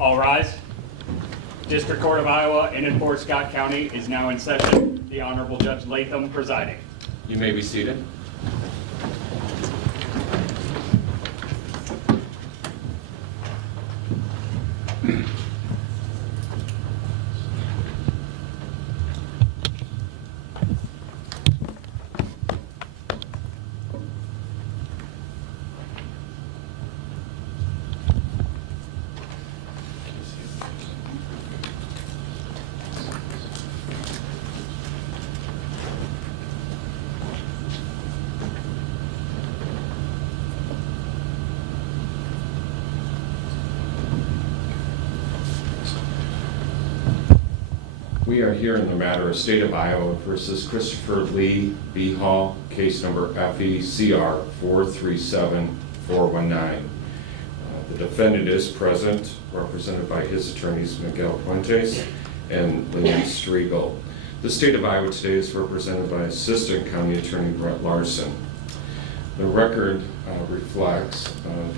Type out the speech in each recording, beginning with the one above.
All rise. District Court of Iowa in Fort Scott County is now in session. The Honorable Judge Latham presiding. You may be seated. We are here in the matter of State of Iowa versus Christopher Lee Behal, case number FECR 437419. The defendant is present, represented by his attorneys Miguel Puentes and Lynn Striegel. The State of Iowa today is represented by Assistant County Attorney Brett Larson. The record reflects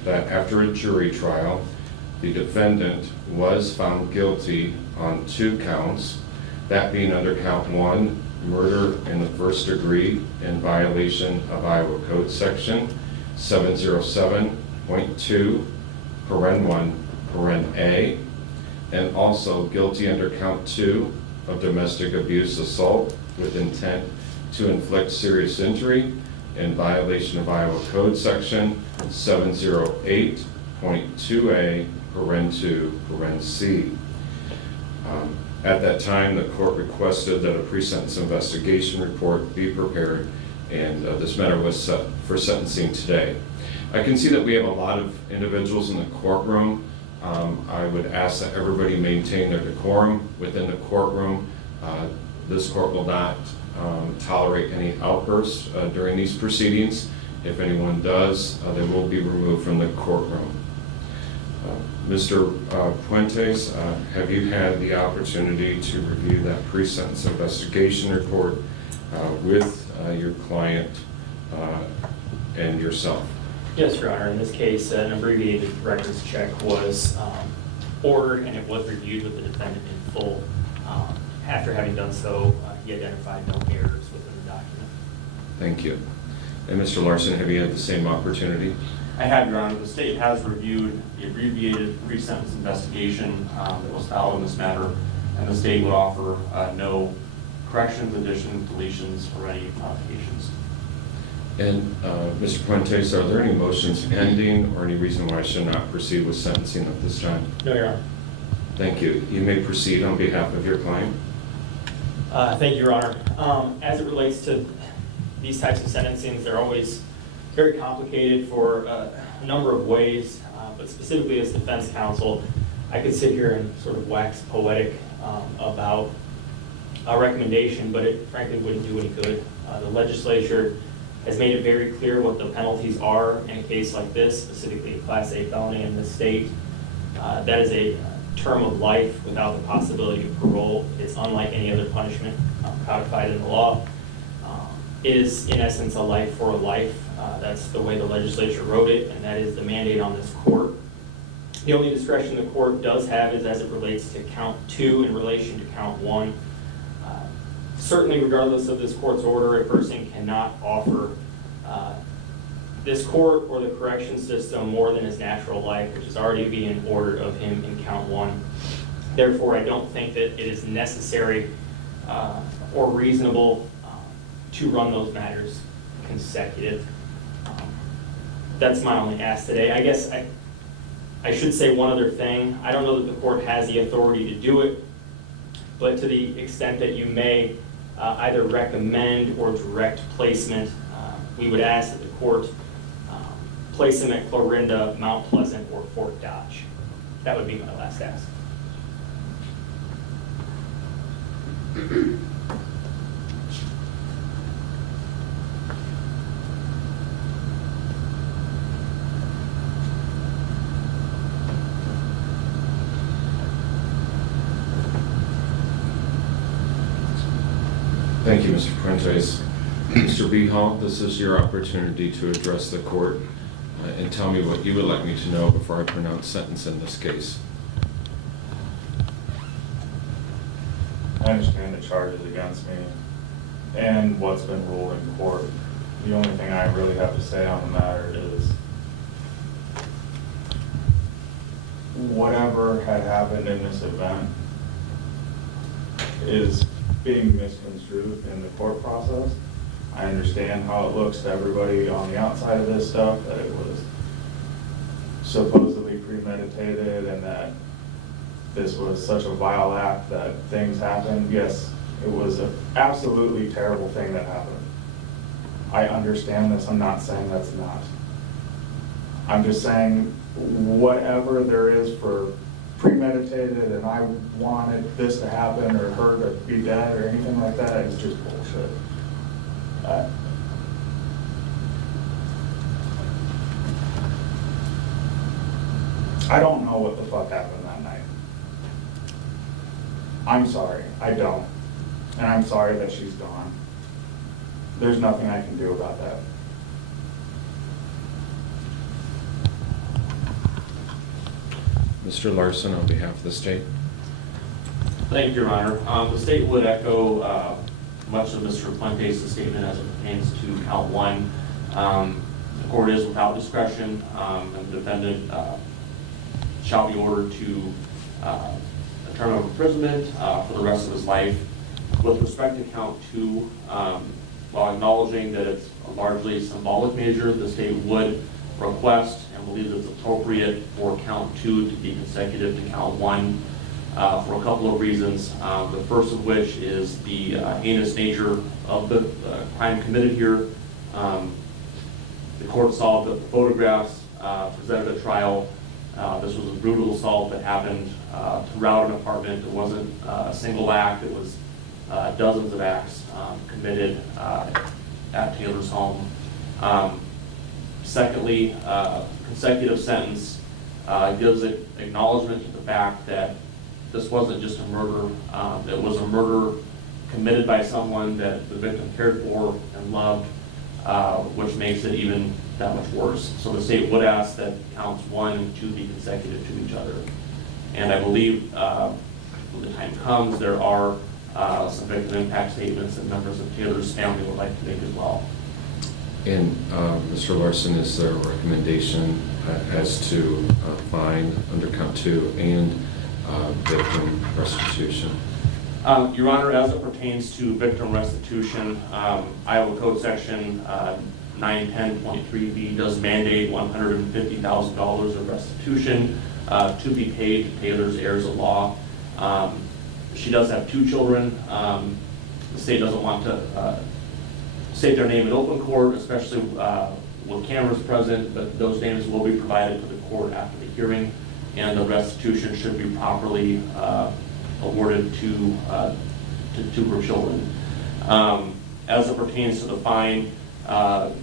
that after a jury trial, the defendant was found guilty on 2 counts, that being under count 1, murder in the first degree in violation of Iowa Code Section 707.2, paren 1, paren A, and also guilty under count 2 of domestic abuse assault with intent to inflict serious injury in violation of Iowa Code Section 708.2A, paren 2, paren C. At that time, the court requested that a pre-sentence investigation report be prepared, and this matter was set for sentencing today. I can see that we have a lot of individuals in the courtroom. I would ask that everybody maintain their decorum within the courtroom. This court will not tolerate any outbursts during these proceedings. If anyone does, they will be removed from the courtroom. Mr. Puentes, have you had the opportunity to review that pre-sentence investigation report with your client and yourself? Yes, Your Honor. In this case, an abbreviated records check was ordered, and it was reviewed with the defendant in full. After having done so, he identified no errors within the document. Thank you. And Mr. Larson, have you had the same opportunity? I have, Your Honor. The state has reviewed the abbreviated pre-sentence investigation that was filed in this matter, and the state would offer no corrections, additions, deletions, or any modifications. And Mr. Puentes, are there any motions pending or any reason why I should not proceed with sentencing at this time? No, Your Honor. Thank you. You may proceed on behalf of your client. Thank you, Your Honor. As it relates to these types of sentencings, they're always very complicated for a number of ways, but specifically as defense counsel, I could sit here and sort of wax poetic about a recommendation, but it frankly wouldn't do any good. The legislature has made it very clear what the penalties are in a case like this, specifically a Class A felony in this state. That is a term of life without the possibility of parole. It's unlike any other punishment codified in the law. It is, in essence, a life for a life. That's the way the legislature wrote it, and that is the mandate on this court. The only discretion the court does have is as it relates to count 2 in relation to count 1. Certainly, regardless of this court's order, a person cannot offer this court or the correction system more than his natural life, which is already being ordered of him in count 1. Therefore, I don't think that it is necessary or reasonable to run those matters consecutive. That's my only ask today. I guess I should say one other thing. I don't know that the court has the authority to do it, but to the extent that you may either recommend or direct placement, we would ask that the court place him at Clorinda, Mount Pleasant, or Fort Dodge. That would be my last ask. Thank you, Mr. Puentes. Mr. Behal, this is your opportunity to address the court and tell me what you would like me to know before I pronounce sentence in this case. I understand the charges against me and what's been ruled in court. The only thing I really have to say on the matter is whatever had happened in this event is being misconstrued in the court process. I understand how it looks to everybody on the outside of this stuff, that it was supposedly premeditated and that this was such a vile act that things happened. Yes, it was an absolutely terrible thing that happened. I understand this. I'm not saying that's not. I'm just saying whatever there is for premeditated and I wanted this to happen or her to be dead or anything like that is just bullshit. I don't know what the fuck happened that night. I'm sorry, I don't. And I'm sorry that she's gone. There's nothing I can do about that. Mr. Larson, on behalf of the state. Thank you, Your Honor. The state would echo much of Mr. Fuentes' statement as it pertains to count one. The court is without discretion, and the defendant shall be ordered to a term of imprisonment for the rest of his life. With respect to count two, while acknowledging that it's a largely symbolic measure, the state would request and believe it's appropriate for count two to be consecutive to count one for a couple of reasons. The first of which is the heinous nature of the crime committed here. The court saw the photographs presented at trial. This was a brutal assault that happened throughout an apartment. It wasn't a single act. It was dozens of acts committed at Taylor's home. Secondly, consecutive sentence gives it acknowledgement to the fact that this wasn't just a murder. It was a murder committed by someone that the victim cared for and loved, which makes it even that much worse. So the state would ask that counts 1 and 2 be consecutive to each other. And I believe when the time comes, there are some victim impact statements that members of Taylor's family would like to make as well. And Mr. Larson, is there a recommendation as to fine under count 2 and victim restitution? Your Honor, as it pertains to victim restitution, Iowa Code Section 910.3b does mandate $150,000 of restitution to be paid to Taylor's heirs at law. She does have 2 children. The state doesn't want to state their name in open court, especially with cameras present, but those names will be provided to the court after the hearing, and the restitution should be properly awarded to her children. As it pertains to the fine,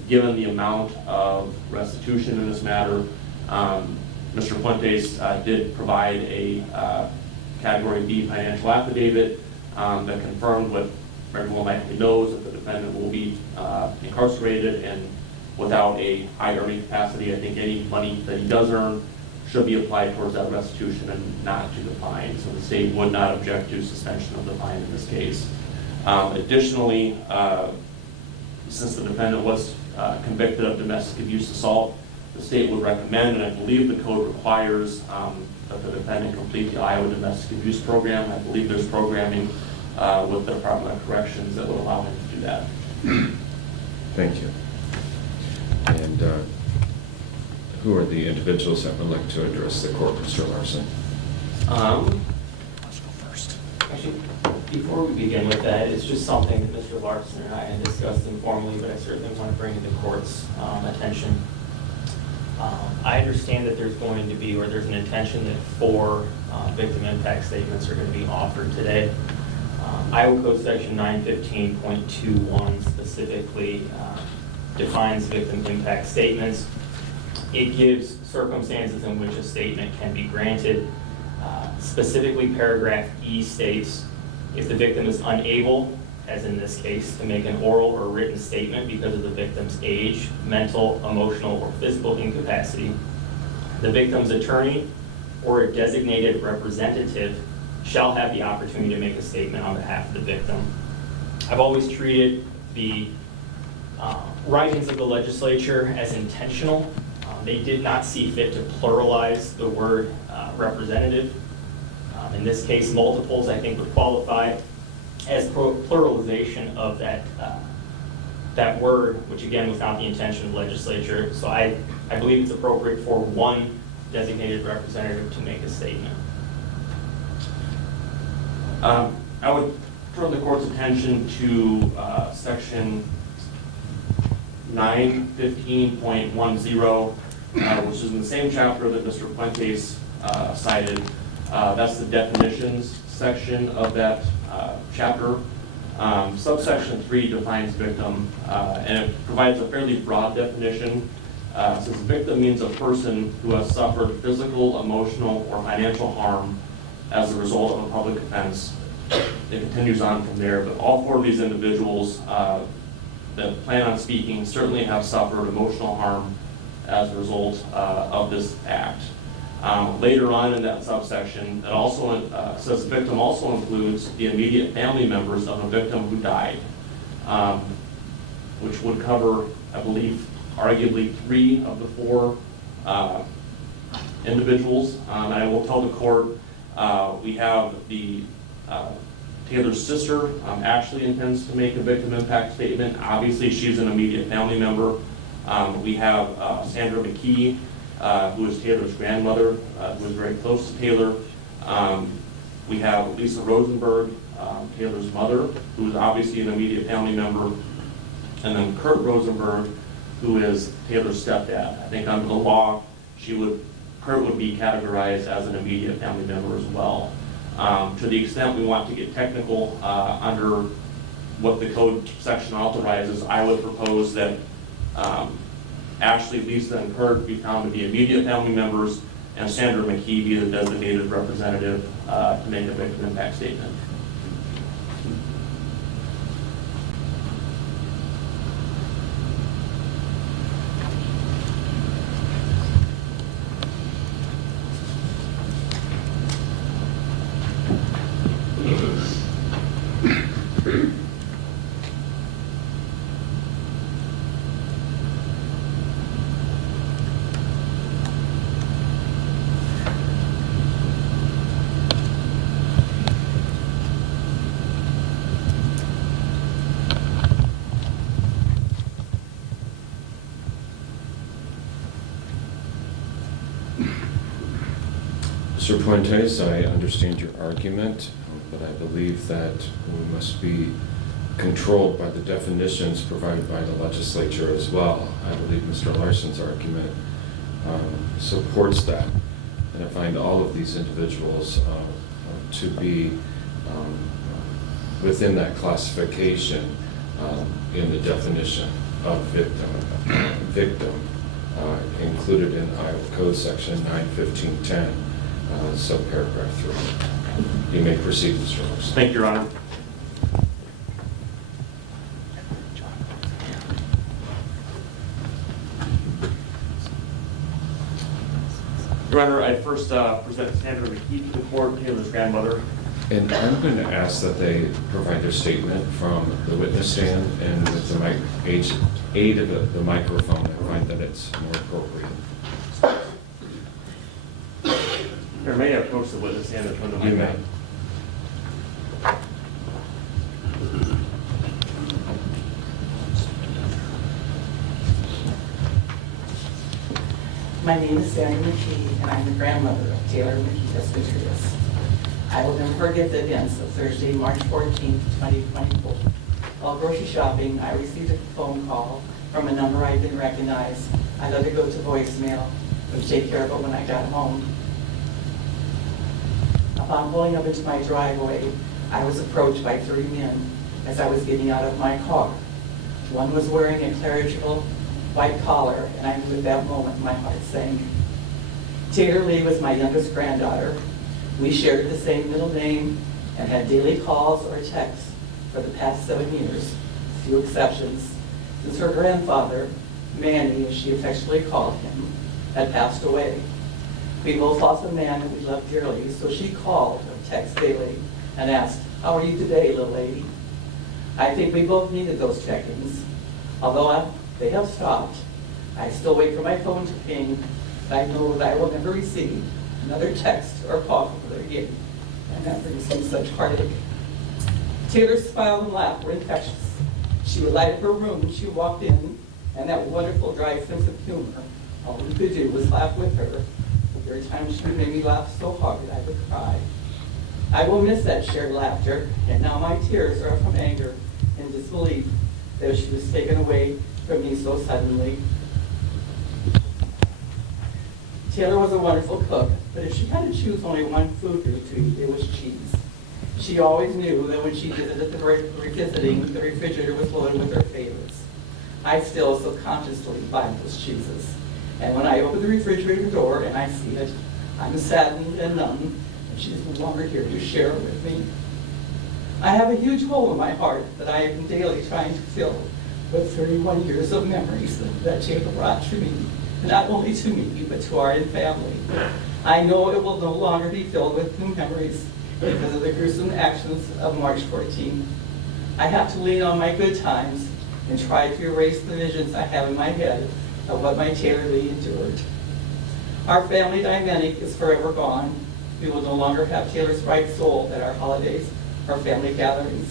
given the amount of restitution in this matter, Mr. Fuentes did provide a Category B financial affidavit that confirmed what everyone likely knows, that the defendant will be incarcerated and without a high earning capacity. I think any money that he does earn should be applied towards that restitution and not to the fine. So the state would not object to suspension of the fine in this case. Additionally, since the defendant was convicted of domestic abuse assault, the state would recommend, and I believe the code requires, that the defendant complete the Iowa Domestic Abuse Program. I believe there's programming with the Department of Corrections that would allow him to do that. Thank you. And who are the individuals that would like to address the court, Mr. Larson? Let's go first. Actually, before we begin with that, it's just something that Mr. Larson and I had discussed informally, but I certainly want to bring to the court's attention. I understand that there's going to be, or there's an intention that 4 victim impact statements are going to be offered today. Iowa Code Section 915.21 specifically defines victim impact statements. It gives circumstances in which a statement can be granted. Specifically, paragraph E states, if the victim is unable, as in this case, to make an oral or written statement because of the victim's age, mental, emotional, or physical incapacity, the victim's attorney or a designated representative shall have the opportunity to make a statement on behalf of the victim. I've always treated the writings of the legislature as intentional. They did not see fit to pluralize the word representative. In this case, multiples, I think, would qualify as pluralization of that word, which again was not the intention of the legislature. So I believe it's appropriate for one designated representative to make a statement. I would turn the court's attention to section 915.10, which is in the same chapter that Mr. Fuentes cited. That's the definitions section of that chapter. Subsection 3 defines victim, and it provides a fairly broad definition. It says victim means a person who has suffered physical, emotional, or financial harm as a result of a public offense. It continues on from there, but all four of these individuals that plan on speaking certainly have suffered emotional harm as a result of this act. Later on in that subsection, it also says the victim also includes the immediate family members of a victim who died, which would cover, I believe, arguably 3 of the 4 individuals. And I will tell the court, we have the Taylor's sister actually intends to make a victim impact statement. Obviously, she's an immediate family member. We have Sandra McKee, who is Taylor's grandmother, who is very close to Taylor. We have Lisa Rosenberg, Taylor's mother, who is obviously an immediate family member. And then Kurt Rosenberg, who is Taylor's stepdad. I think under the law, Kurt would be categorized as an immediate family member as well. To the extent we want to get technical under what the code section authorizes, I would propose that Ashley, Lisa, and Kurt be found to be immediate family members, and Sandra McKee be the designated representative to make a victim impact statement. Mr. Fuentes, I understand your argument, but I believe that we must be controlled by the definitions provided by the legislature as well. I believe Mr. Larson's argument supports that, and I find all of these individuals to be within that classification in the definition of victim included in Iowa Code Section 915.10. Subparagraph 3. You may proceed, Mr. Larson. Thank you, Your Honor. Your Honor, I first present Sandra McKee to the court, Taylor's grandmother. And I'm going to ask that they provide their statement from the witness stand, and with the aid of the microphone, I find that it's more appropriate. Or may I approach the witness stand and turn the You mic may. back? My name is Sandra McKee, and I'm the grandmother of Taylor McKee Escontrias. I will never forget the events of Thursday, March 14th, 2024. While grocery shopping, I received a phone call from a number I didn't recognize. I let it go to voicemail, would take care of it when I got home. Upon pulling up into my driveway, I was approached by 3 men as I was getting out of my car. One was wearing a clerical white collar, and I knew at that moment my heart sank. Taylor Lee was my youngest granddaughter. We shared the same middle name and had daily calls or texts for the past 7 years, few exceptions, since her grandfather, Manny, as she affectionately called him, had passed away. We both lost a man that we loved dearly, so she called text daily and asked, "How are you today, little lady?" I think we both needed those check-ins. Although they have stopped, I still wait for my phone to ping, and I know that I will never receive another text or call from her again, and that brings me such heartache. Taylor's smile and laugh were infectious. She would light up her room when she walked in, and that wonderful dry sense of humor. All we could do was laugh with her. Every time she would make me laugh so hard I would cry. I will miss that shared laughter, and now my tears are from anger and disbelief that she was taken away from me so suddenly. Taylor was a wonderful cook, but if she had to choose only one food to eat, it was cheese. She always knew that when she visited revisiting, the refrigerator was loaded with her favorites. I still subconsciously buy those cheeses. And when I open the refrigerator door and I see it, I'm saddened and numb, and she is no longer here to share it with me. I have a huge hole in my heart that I am daily trying to fill with 31 years of memories that Taylor brought to me, and not only to me, but to our family. I know it will no longer be filled with new memories because of the gruesome actions of March 14th. I have to lean on my good times and try to erase the visions I have in my head of what my Taylor Lee endured. Our family dynamic is forever gone. We will no longer have Taylor's bright soul at our holidays or family gatherings.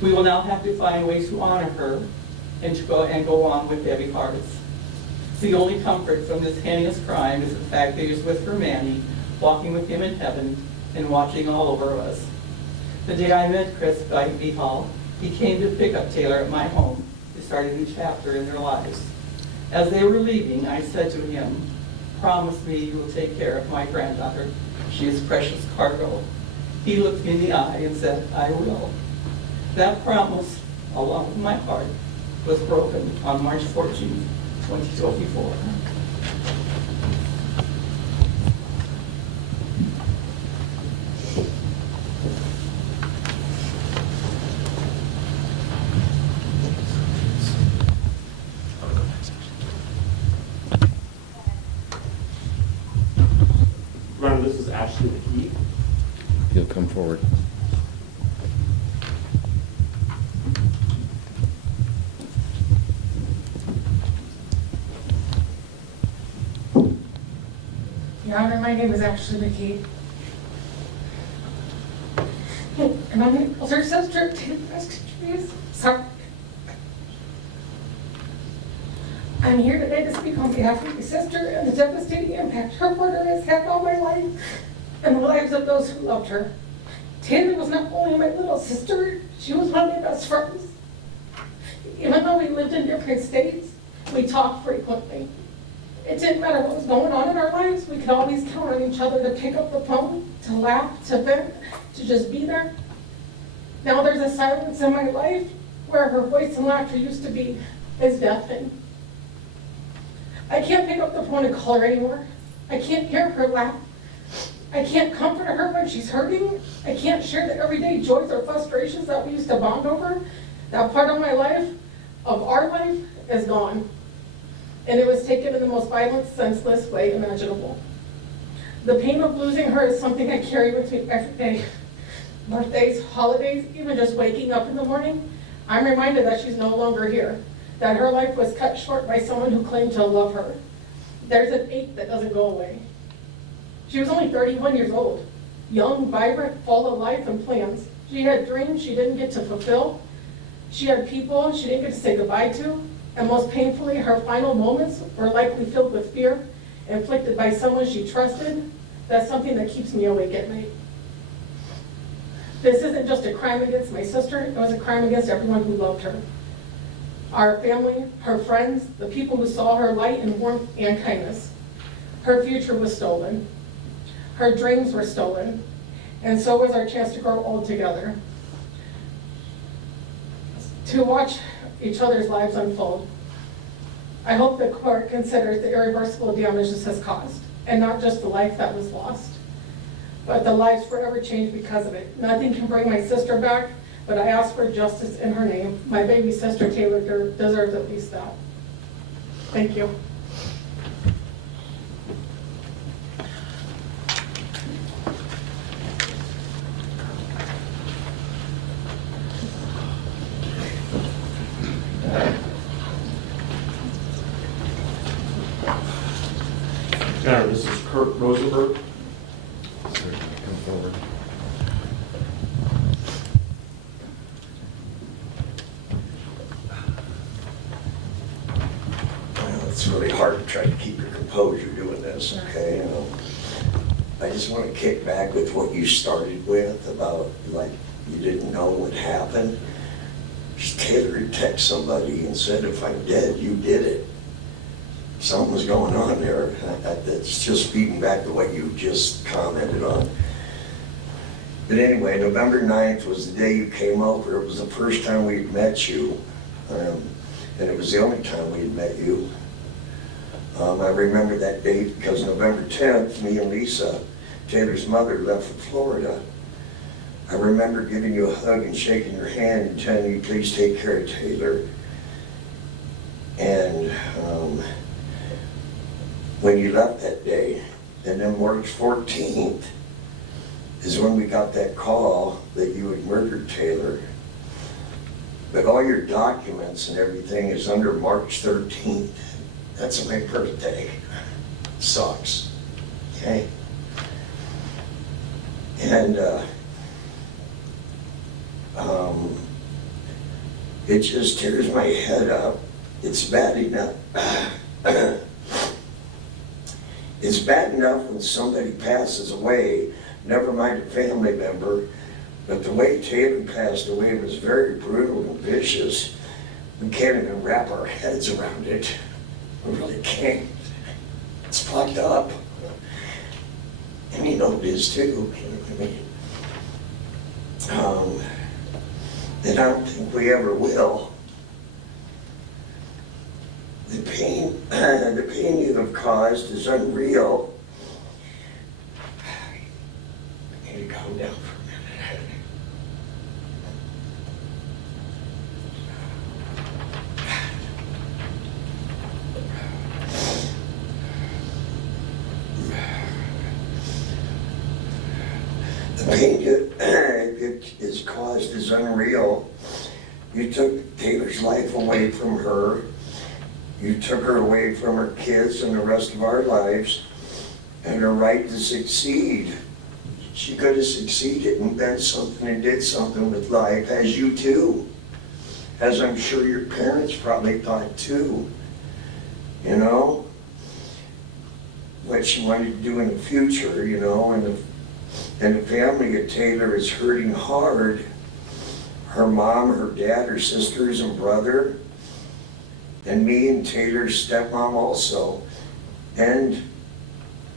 We will now have to find ways to honor her and to go on with heavy hearts. The only comfort from this heinous crime is the fact that he was with her Manny, walking with him in heaven and watching all over us. The day I met Chris by Behal, he came to pick up Taylor at my home to start a new chapter in their lives. As they were leaving, I said to him, "Promise me you will take care of my granddaughter. She is precious cargo." He looked me in the eye and said, "I will." That promise, along with my heart, was broken on March 14th, 2024. Your Honor, this is Ashley McKee. You'll come forward. Your Honor, my name is Ashley McKee. And I'm an older sister of Escontrias. Sorry. I'm here today to speak on behalf of my sister and the devastating impact her murder has had on my life and the lives of those who loved her. Taylor was not only my little sister, she was one of my best friends. Even though we lived in different states, we talked frequently. It didn't matter what was going on in our lives, we could always count on each other to pick up the phone, to laugh, to vent, to just be there. Now there's a silence in my life where her voice and laughter used to be is deafening. I can't pick up the phone and call her anymore. I can't hear her laugh. I can't comfort her when she's hurting. I can't share the everyday joys or frustrations that we used to bond over. That part of my life, of our life, is gone. And it was taken in the most violent, senseless way imaginable. The pain of losing her is something I carry with me every day. Birthdays, holidays, even just waking up in the morning, I'm reminded that she's no longer here, that her life was cut short by someone who claimed to love her. There's an ache that doesn't go away. She was only 31 years old, young, vibrant, full of life and plans. She had dreams she didn't get to fulfill. She had people she didn't get to say goodbye to. And most painfully, her final moments were likely filled with fear, inflicted by someone she trusted. That's something that keeps me awake at night. This isn't just a crime against my sister, it was a crime against everyone who loved her. Our family, her friends, the people who saw her light and warmth and kindness. Her future was stolen. Her dreams were stolen. And so was our chance to grow old together. To watch each other's lives unfold. I hope the court considers the irreversible damage this has caused, and not just the life that was lost, but the lives forever changed because of it. Nothing can bring my sister back, but I ask for justice in her name. My baby sister Taylor deserves at least that. Thank you. Kurt Rosenberg. Sir, come forward. Well, it's really hard to try to keep your composure doing this, okay? I just want to kick back with what you started with about, like, you didn't know what happened. Taylor had texted somebody and said, if I'm dead, you did it. Something was going on there. That's just feeding back to what you just commented on. But anyway, November 9th was the day you came over. It was the first time we'd met you. And it was the only time we'd met you. I remember that date because November 10th, me and Lisa, Taylor's mother, left for Florida. I remember giving you a hug and shaking your hand and telling you, please take care of Taylor. And when you left that day, and then March 14th is when we got that call that you had murdered Taylor. But all your documents and everything is under March 13th. That's my birthday. Sucks. Okay? And it just tears my head up. It's bad enough. It's bad enough when somebody passes away, never mind a family member, but the way Taylor passed away was very brutal and vicious. We can't even wrap our heads around it. We really can't. It's fucked up. And you know it is too, you know what I mean? And I don't think we ever will. The pain you have caused is unreal. I need to calm down for a minute. The pain it is caused is unreal. You took Taylor's life away from her. You took her away from her kids and the rest of our lives and her right to succeed. She could have succeeded and done something and did something with life, as you too. As I'm sure your parents probably thought too. You know? What she wanted to do in the future, you know, and the family of Taylor is hurting hard. Her mom, her dad, her sisters and brother, and me and Taylor's stepmom also, and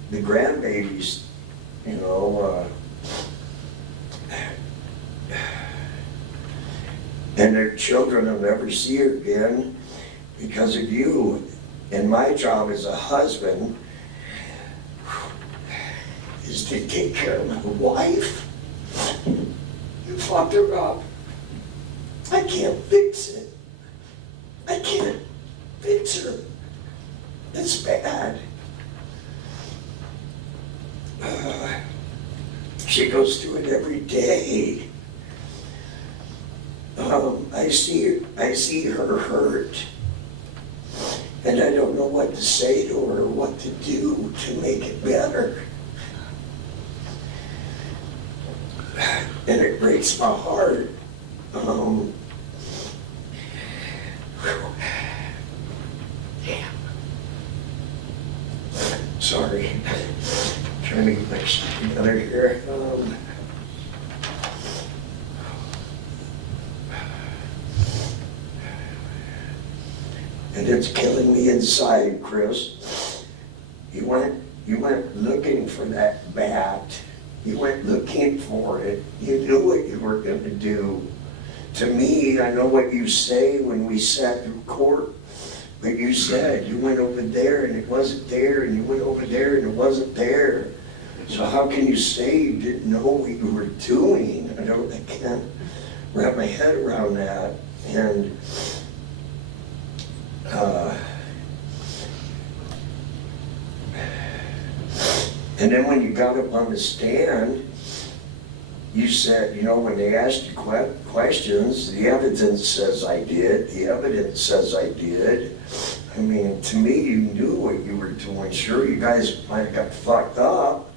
the grandbabies, you know, and their children will never see her again because of you. And my job as a husband is to take care of my wife. You fucked her up. I can't fix it. I can't fix her. It's bad. She goes through it every day. I see her hurt. And I don't know what to say to her or what to do to make it better. And it breaks my heart. Damn. Sorry. Trying to get my shit together here. And it's killing me inside, Chris. You went looking for that bat. You went looking for it. You knew what you were going to do. To me, I know what you say when we sat in court, but you said you went over there and it wasn't there, and you went over there and it wasn't there. So how can you say you didn't know what you were doing? I can't wrap my head around that. And then when you got up on the stand, you said, you know, when they asked you questions, the evidence says I did. The evidence says I did. I mean, to me, you knew what you were doing. Sure, you guys might have got fucked up.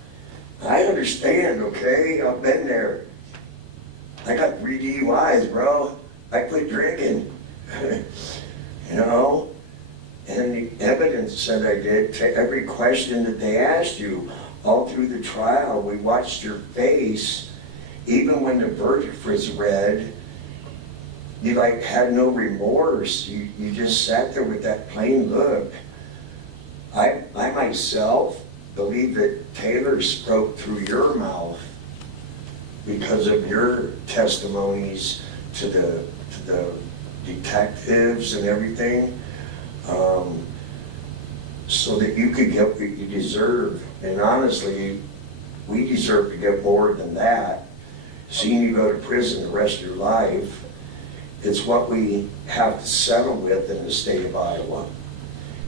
I understand, okay? I've been there. I got 3 DUIs, bro. I quit drinking. You know? And the evidence said I did. To every question that they asked you, all through the trial, we watched your face. Even when the verdict was read, you like had no remorse. You just sat there with that plain look. I myself believe that Taylor spoke through your mouth because of your testimonies to the detectives and everything, so that you could get what you deserve. And honestly, we deserve to get more than that. Seeing you go to prison the rest of your life, it's what we have to settle with in the state of Iowa.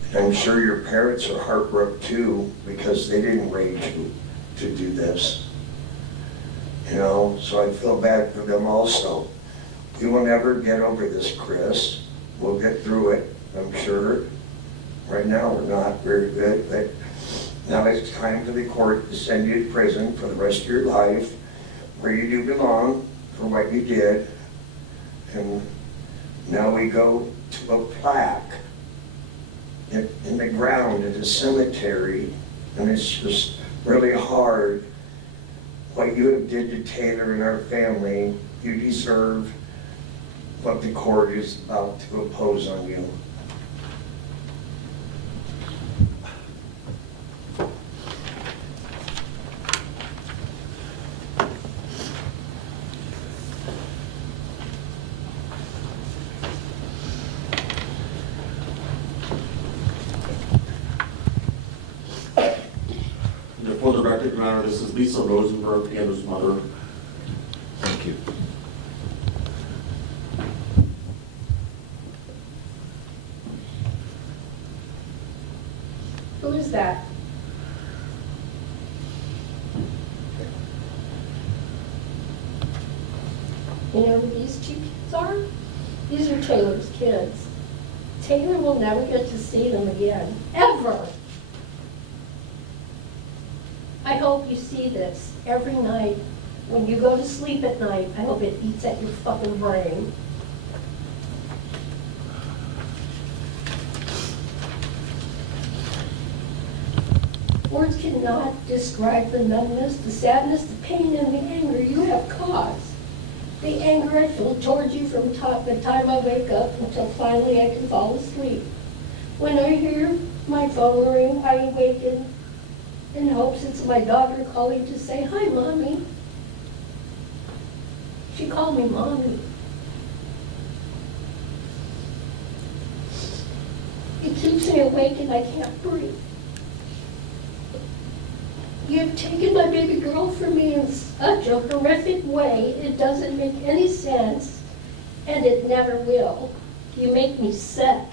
And I'm sure your parents are heartbroken too, because they didn't raise you to do this. You know, so I feel bad for them also. We will never get over this, Chris. We'll get through it, I'm sure. Right now, we're not very good, but now it's time for the court to send you to prison for the rest of your life, where you do belong for what you did. And now we go to a plaque in the ground at a cemetery, and it's just really hard. What you have did to Taylor and our family, you deserve what the court is about to impose on you. For the record, Your Honor, this is Lisa Rosenberg, Taylor's mother. Thank you. Who is that? You know who these two kids are? These are Taylor's kids. Taylor will never get to see them again, ever. I hope you see this every night. When you go to sleep at night, I hope it eats at your fucking brain. Words cannot describe the numbness, the sadness, the pain, and the anger you have caused. The anger I feel towards you from the time I wake up until finally I can fall asleep. When I hear my phone ring, I awaken in hopes it's my daughter calling to say, "Hi, Mommy." She called me Mommy. It keeps me awake and I can't breathe. You have taken my baby girl from me in such a horrific way, it doesn't make any sense, and it never will. You make me sick.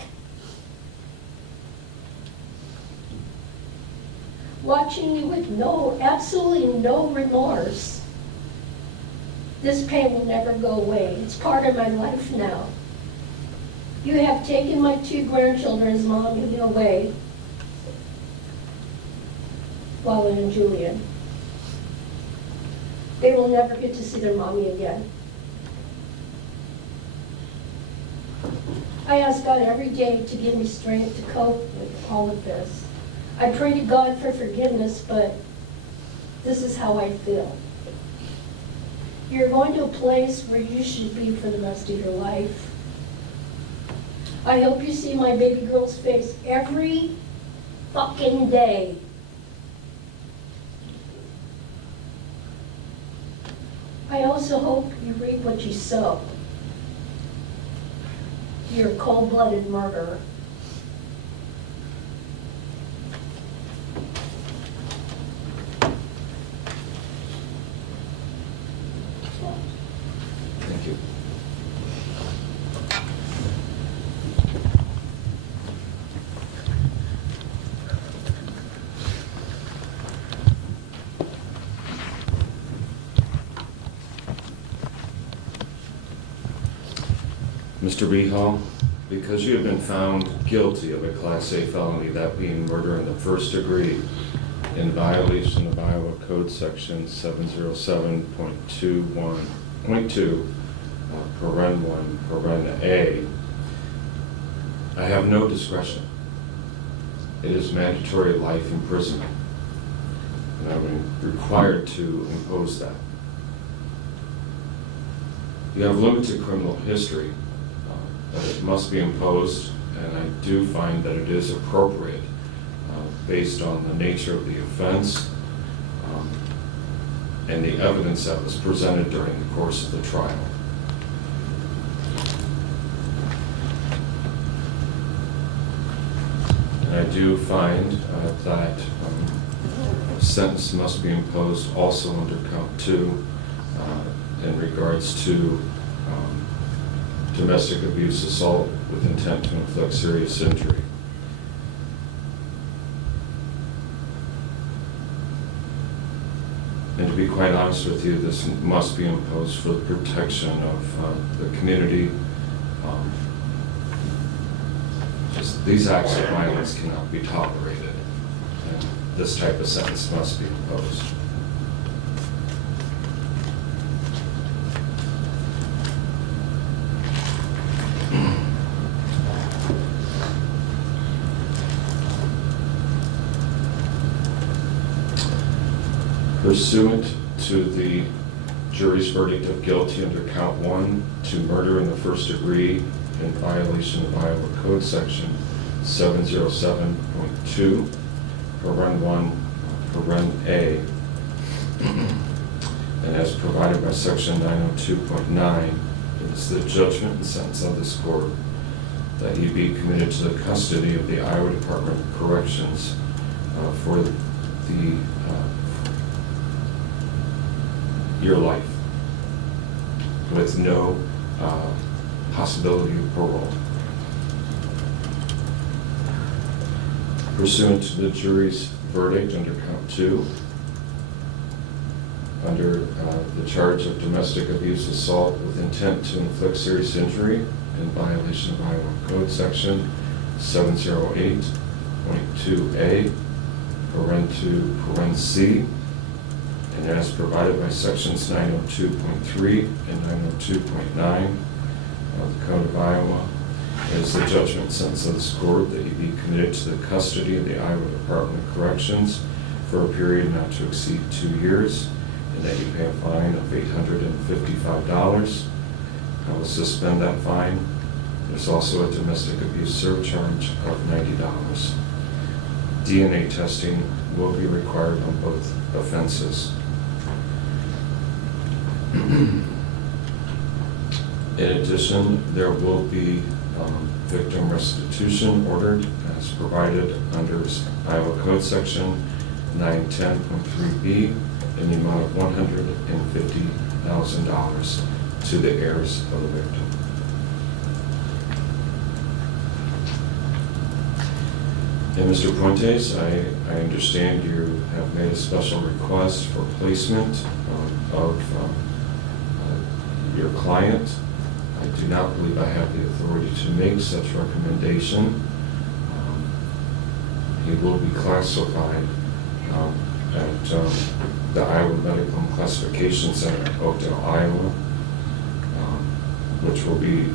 Watching you with absolutely no remorse. This pain will never go away. It's part of my life now. You have taken my 2 grandchildren's mommy away, Wallen and Julian. They will never get to see their mommy again. I ask God every day to give me strength to cope with all of this. I pray to God for forgiveness, but this is how I feel. You're going to a place where you should be for the rest of your life. I hope you see my baby girl's face every fucking day. I also hope you reap what you sow. You're a cold-blooded murderer. Thank you. Mr. Behal, because you have been found guilty of a Class A felony, that being murder in the first degree, in violation of Iowa Code Section 707.21.2, paren 1, paren A, I have no discretion. It is mandatory life imprisonment, and I'm required to impose that. You have limited criminal history, but it must be imposed, and I do find that it is appropriate based on the nature of the offense and the evidence that was presented during the course of the trial. And I do find that a sentence must be imposed also under count 2 in regards to domestic abuse assault with intent to inflict serious injury. And to be quite honest with you, this must be imposed for the protection of the community. Just these acts of violence cannot be tolerated, and this type of sentence must be imposed. Pursuant to the jury's verdict of guilty under count 1 to murder in the first degree in violation of Iowa Code Section 707.2, paren 1, paren A, and as provided by Section 902.9, it is the judgment and sentence of this court that he be committed to the custody of the Iowa Department of Corrections for your life, with no possibility of parole. Pursuant to the jury's verdict under count 2, under the charge of domestic abuse assault with intent to inflict serious injury in violation of Iowa Code Section 708.2A, paren 2, paren C, and as provided by Sections 902.3 and 902.9 of the Code of Iowa, it is the judgment sentence of this court that you be committed to the custody of the Iowa Department of Corrections for a period not to exceed 2 years, and that you pay a fine of $855. I will suspend that fine. There's also a domestic abuse surcharge of $90. DNA testing will be required on both offenses. In addition, there will be victim restitution ordered as provided under Iowa Code Section 910.3B in the amount of $150,000 to the heirs of the victim. And Mr. Puentes, I understand you have made a special request for placement of your client. I do not believe I have the authority to make such recommendation. He will be classified at the Iowa Medical and Classification Center in Oakdale, Iowa, which will be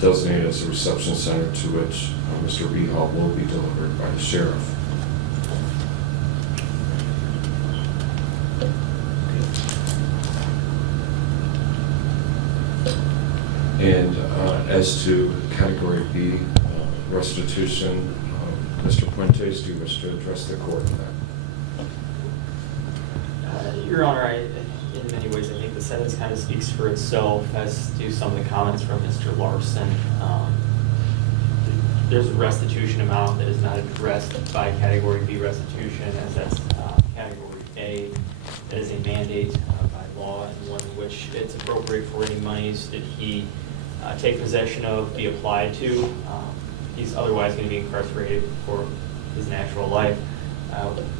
designated as a reception center to which Mr. Behal will be delivered by the sheriff. And as to Category B restitution, Mr. Puentes, do you wish to address the court on that? Your Honor, in many ways, I think the sentence kind of speaks for itself, as do some of the comments from Mr. Larson. There's a restitution amount that is not addressed by Category B restitution, as that's Category A. That is a mandate by law, and one in which it's appropriate for any monies that he take possession of be applied to. He's otherwise going to be incarcerated for his natural life,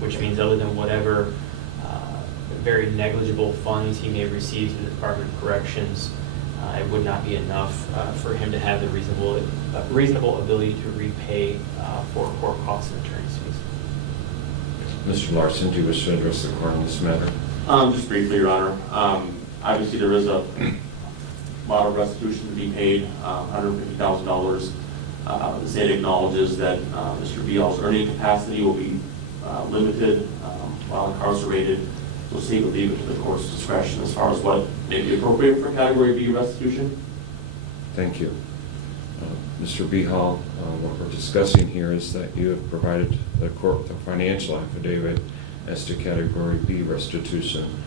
which means other than whatever very negligible funds he may receive through the Department of Corrections, it would not be enough for him to have the reasonable ability to repay for court costs and attorney's fees. Mr. Larson, do you wish to address the court on this matter? Just briefly, Your Honor. Obviously, there is a lot of restitution to be paid, $150,000. The state acknowledges that Mr. Behal's earning capacity will be limited while incarcerated. So the state will leave it to the court's discretion as far as what may be appropriate for Category B restitution. Thank you. Mr. Behal, what we're discussing here is that you have provided the court with a financial affidavit as to Category B restitution.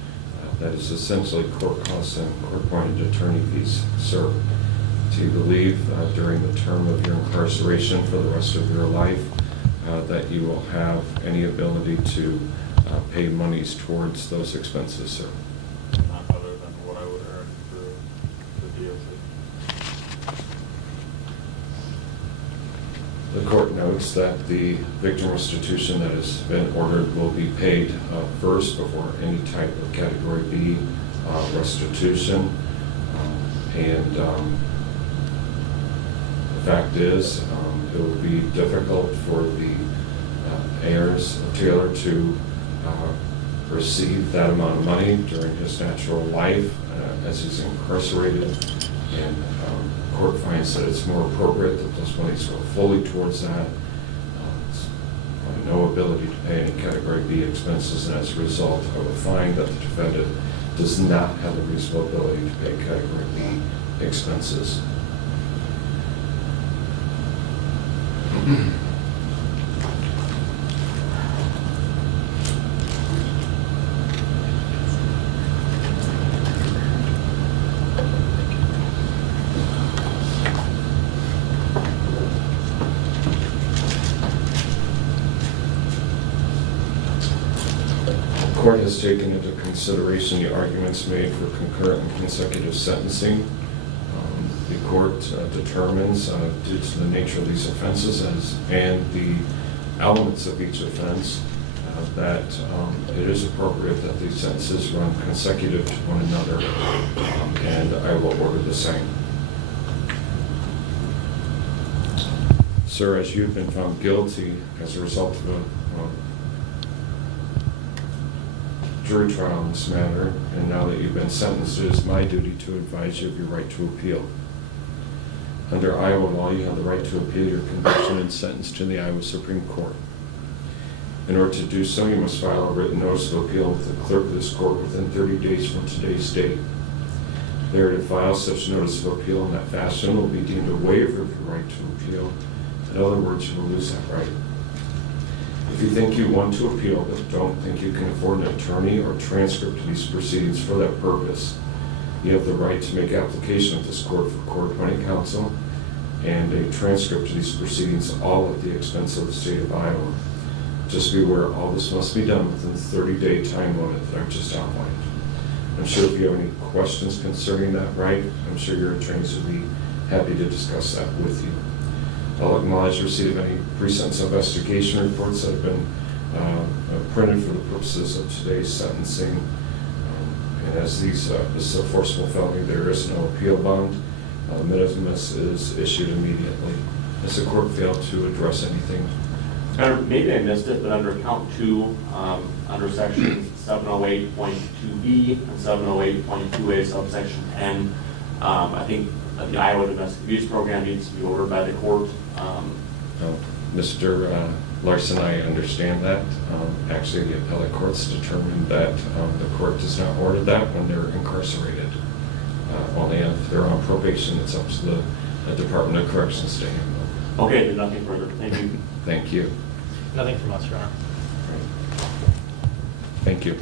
That is essentially court costs and court-appointed attorney fees. Sir, do you believe during the term of your incarceration for the rest of your life that you will have any ability to pay monies towards those expenses, sir? Not other than what I would earn through the DOC. The court notes that the victim restitution that has been ordered will be paid first before any type of Category B restitution. The fact is, it will be difficult for the heirs of Taylor to receive that amount of money during his natural life as he's incarcerated, and court finds that it's more appropriate that those monies go fully towards that. No ability to pay any Category B expenses, and as a result, I will find that the defendant does not have the reasonable ability to pay Category B expenses. The court has taken into consideration the arguments made for concurrent and consecutive sentencing. The court determines, due to the nature of these offenses and the elements of each offense, that it is appropriate that these sentences run consecutive to one another, and I will order the same. Sir, as you've been found guilty as a result of a jury trial on this matter, and now that you've been sentenced, it is my duty to advise you of your right to appeal. Under Iowa law, you have the right to appeal your conviction and sentence to the Iowa Supreme Court. In order to do so, you must file a written notice of appeal with the clerk of this court within 30 days from today's date. Failure to file such notice of appeal in that fashion will be deemed a waiver of your right to appeal. In other words, you will lose that right. If you think you want to appeal but don't think you can afford an attorney or transcript of these proceedings for that purpose, you have the right to make application of this court for court-appointed counsel and a transcript of these proceedings, all at the expense of the state of Iowa. Just be aware, all this must be done within the 30-day time limit that I've just outlined. I'm sure if you have any questions concerning that right, I'm sure your attorneys would be happy to discuss that with you. I'll acknowledge receipt of any pre-sentence investigation reports that have been printed for the purposes of today's sentencing. And as this is a forcible felony, there is no appeal bond. Minimus is issued immediately. Has the court failed to address anything? Maybe I missed it, but under count 2, under sections 708.2B and 708.2A subsection 10, I think the Iowa Domestic Abuse Program needs to be ordered by the court. Mr. Larson, I understand that. Actually, the appellate courts determined that the court does not order that when they're incarcerated. Only if they're on probation, it's up to the Department of Corrections to handle. Okay, then nothing further. Thank you. Thank you. Nothing from us, Your Honor. Thank you.